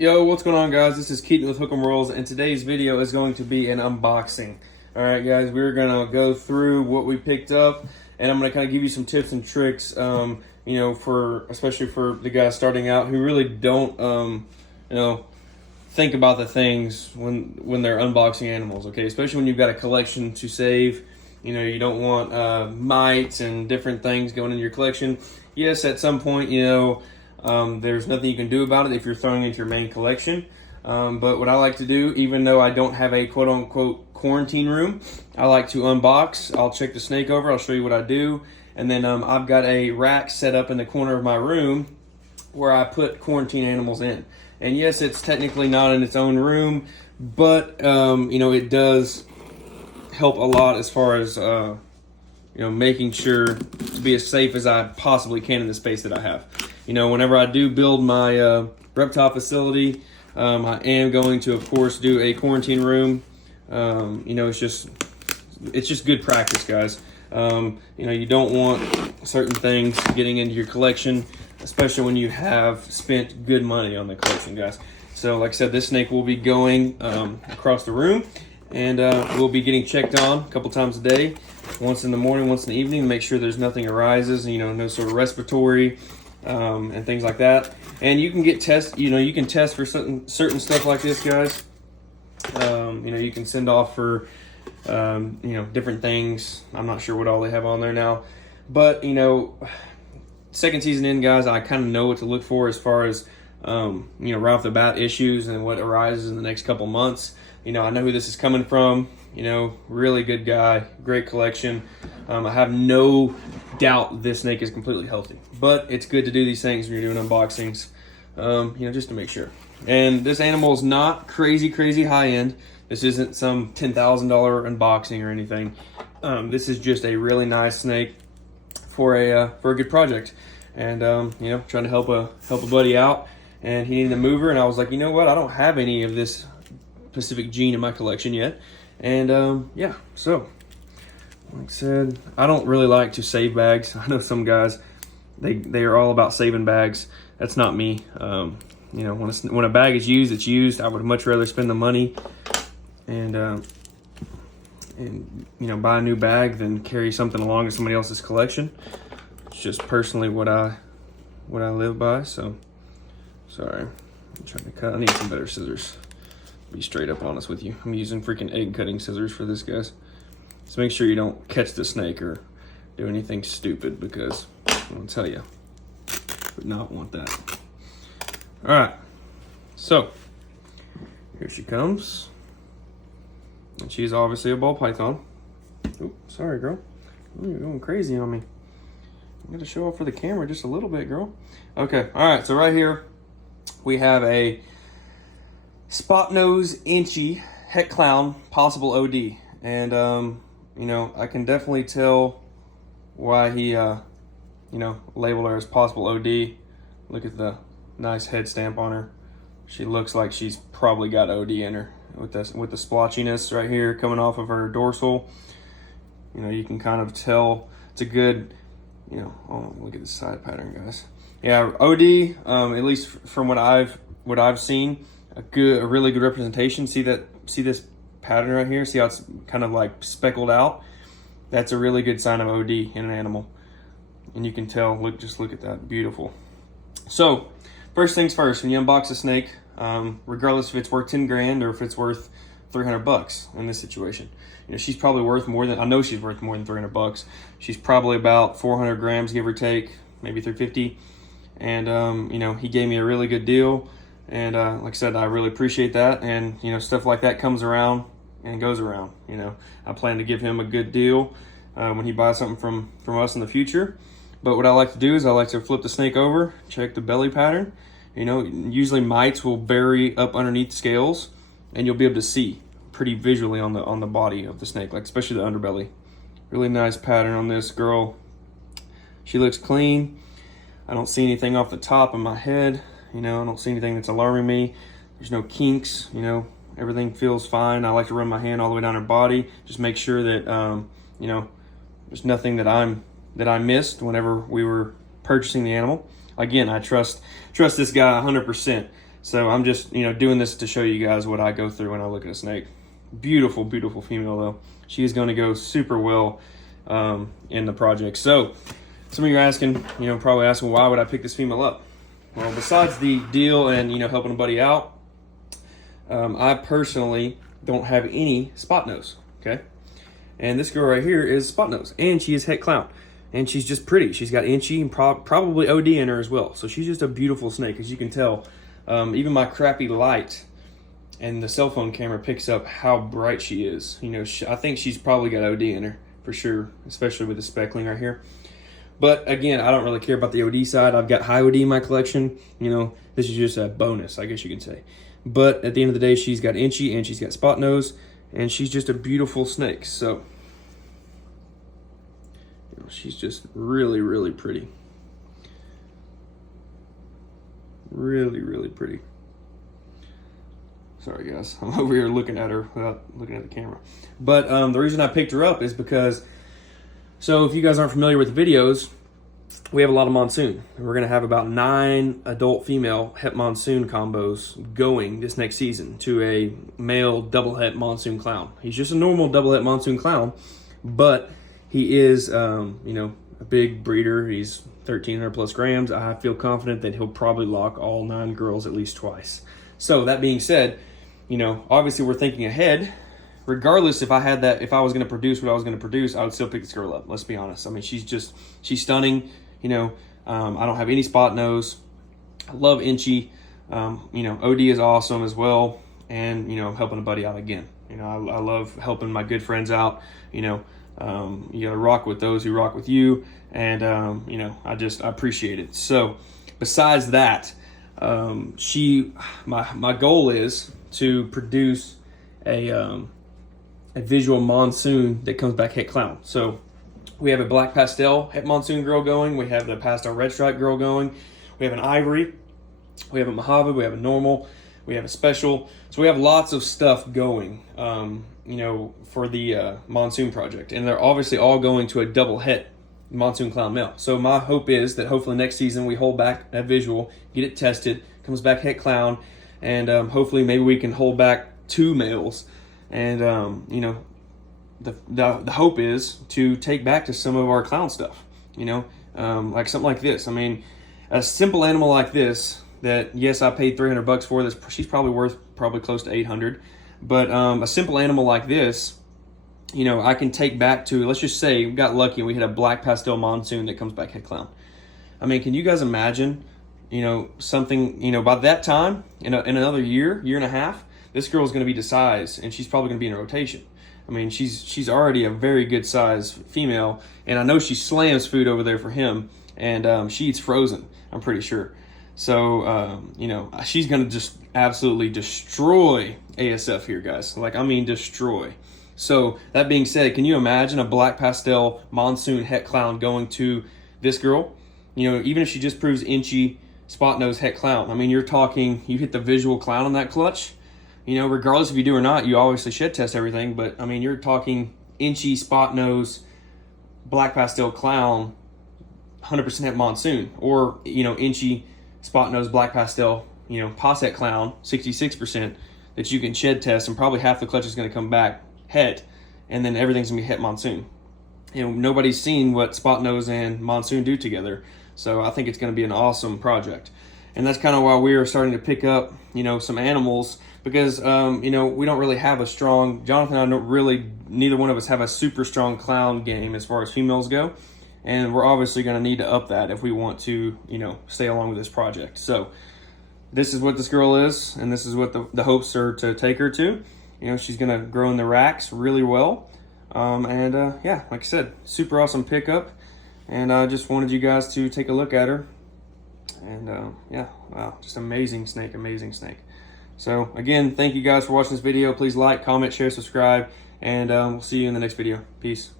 Yo, what's going on, guys? This is Keaton with Hook'em Rolls, and today's video is going to be an unboxing. All right, guys, we're gonna go through what we picked up, and I'm gonna kind of give you some tips and tricks. Especially for the guys starting out who really don't, think about the things when they're unboxing animals. Okay, especially when you've got a collection to save. You don't want mites and different things going in your collection. Yes, at some point, there's nothing you can do about it if you're throwing into your main collection. But what I like to do, even though I don't have a quote-unquote quarantine room, I like to unbox. I'll check the snake over. I'll show you what I do. And then I've got a rack set up in the corner of my room where I put quarantine animals in. And yes, it's technically not in its own room, but it does help a lot as far as making sure to be as safe as I possibly can in the space that I have. Whenever I do build my reptile facility, I am going to, of course, do a quarantine room. It's just good practice, guys. You don't want certain things getting into your collection, especially when you have spent good money on the collection, guys. So, like I said, this snake will be going across the room, and we'll be getting checked on a couple times a day, once in the morning, once in the evening, to make sure there's nothing arises, no sort of respiratory and things like that. And you can get you can test for certain stuff like this, guys. You can send off for different things. I'm not sure what all they have on there now, but second season in, guys, I kind of know what to look for as far as right off the bat issues and what arises in the next couple months. I know who this is coming from. Really good guy, great collection. I have no doubt this snake is completely healthy, but it's good to do these things when you're doing unboxings, just to make sure. And this animal is not crazy high end. This isn't some $10,000 unboxing or anything. This is just a really nice snake for a good project, and trying to help a buddy out, and he needed a mover, and I was like, you know what, I don't have any of this specific gene in my collection yet. And so like I said, I don't really like to save bags. I know some guys, they are all about saving bags. That's not me. When a bag is used, it's used. I would much rather spend the money and buy a new bag than carry something along in somebody else's collection. It's just personally what I live by. So sorry, I'm trying to cut. I need some better scissors. Be straight up honest with you. I'm using freaking egg cutting scissors for this, guys. So make sure you don't catch the snake or do anything stupid, because I'll tell you, would not want that. All right, so here she comes, and she's obviously a ball python. Oh, sorry, girl. Ooh, you're going crazy on me. I'm gonna show off for the camera just a little bit, girl. Okay, all right. So right here we have a Spotnose Inchy Het Clown possible OD, and I can definitely tell why he labeled her as possible OD. Look at the nice head stamp on her. She looks like she's probably got OD in her with the splotchiness right here coming off of her dorsal. You can kind of tell it's a good, oh, look at the side pattern, guys. Yeah, OD, at least from what I've seen, a really good representation. See this pattern right here? See how it's kind of like speckled out? That's a really good sign of OD in an animal. And you can tell, just look at that, beautiful. So, first things first, when you unbox a snake, regardless if it's worth 10 grand or if it's worth $300 in this situation, she's probably worth more than, I know she's worth more than $300. She's probably about 400 grams, give or take, maybe 350. And, he gave me a really good deal. And like I said, I really appreciate that. And, stuff like that comes around and goes around. I plan to give him a good deal when he buys something from us in the future. But what I like to do is I like to flip the snake over, check the belly pattern. Usually mites will bury up underneath scales, and you'll be able to see pretty visually on the body of the snake, like especially the underbelly. Really nice pattern on this girl. She looks clean. I don't see anything off the top of my head. I don't see anything that's alarming me. There's no kinks, everything feels fine. I like to run my hand all the way down her body. Just make sure that, there's nothing that I missed whenever we were purchasing the animal. Again, I trust this guy 100%. So I'm just, you know, doing this to show you guys what I go through when I look at a snake. Beautiful, beautiful female though. She is going to go super well in the project. So some of you are asking, you know, probably asking, why would I pick this female up? Well, besides the deal and, you know, helping a buddy out, I personally don't have any Spotnose, okay? And this girl right here is Spotnose, and she is het clown. And she's just pretty. She's got inchy and probably OD in her as well. So she's just a beautiful snake, as you can tell. Even my crappy light and the cell phone camera picks up how bright she is. You know, I think she's probably got OD in her for sure, especially with the speckling right here. But again, I don't really care about the OD side. I've got high OD in my collection. You know, this is just a bonus, I guess you can say. But at the end of the day, she's got inchy and she's got Spotnose, and she's just a beautiful snake. So you know, she's just really, really pretty. Really, really pretty. Sorry guys, I'm over here looking at her without looking at the camera. But the reason I picked her up is because, so if you guys aren't familiar with the videos, we have a lot of monsoon. We're gonna have about 9 adult female het monsoon combos going this next season to a male double het monsoon clown. He's just a normal double het monsoon clown, but he is, you know, a big breeder. He's 1,300 plus grams. I feel confident that he'll probably lock all 9 girls at least twice. So that being said, you know, obviously we're thinking ahead. Regardless if I was going to produce what I was going to produce, I would still pick this girl up. Let's be honest. I mean, she's stunning. You know, I don't have any Spotnose. I love inchy. You know, OD is awesome as well. And, you know, helping a buddy out again. You know, I love helping my good friends out. You know, you got to rock with those who rock with you. And, you know, I appreciate it. So besides that, my goal is to produce a visual monsoon that comes back het clown. So we have a black pastel het monsoon girl going. We have the pastel red stripe girl going. We have an ivory. We have a Mojave. We have a normal. We have a special. So we have lots of stuff going, you know, for the monsoon project. And they're obviously all going to a double het monsoon clown male. So my hope is that hopefully next season we hold back that visual, get it tested, comes back het clown, and hopefully maybe we can hold back 2 males. And you know, the hope is to take back to some of our clown stuff, you know, like something like this. I mean, a simple animal like this that, yes, I paid $300 for this. She's probably worth close to 800, but a simple animal like this, you know, I can take back to, let's just say we got lucky and we hit a black pastel monsoon that comes back het clown. I mean, can you guys imagine, you know, something, you know, by that time, in another year and a half, this girl is going to be the size, and she's probably going to be in a rotation. I mean, she's already a very good size female, and I know she slams food over there for him, and she eats frozen, I'm pretty sure. So, you know, she's going to just absolutely destroy ASF here, guys. Like, I mean, destroy. So, that being said, can you imagine a black pastel monsoon het clown going to this girl? You know, even if she just proves inchy, Spotnose het clown. I mean, you're talking, you hit the visual clown on that clutch. You know, regardless if you do or not, you obviously shed test everything, but I mean, you're talking inchy, Spotnose, black pastel clown, 100% het monsoon, or, you know, inchy, Spotnose, black pastel, you know, posset clown, 66%, that you can shed test, and probably half the clutch is going to come back het, and then everything's going to be het monsoon. And nobody's seen what Spotnose and monsoon do together, so I think it's going to be an awesome project. And that's kind of why we are starting to pick up, you know, some animals, because, you know, we don't really have a strong, Jonathan and I don't really, neither one of us have a super strong clown game as far as females go. And we're obviously going to need to up that if we want to, you know, stay along with this project. So this is what this girl is, and this is what the hopes are to take her to. You know, she's going to grow in the racks really well. Yeah, like I said, super awesome pickup. And I just wanted you guys to take a look at her. And yeah, wow, just amazing snake, amazing snake. So again, thank you guys for watching this video. Please like, comment, share, subscribe, and we'll see you in the next video. Peace.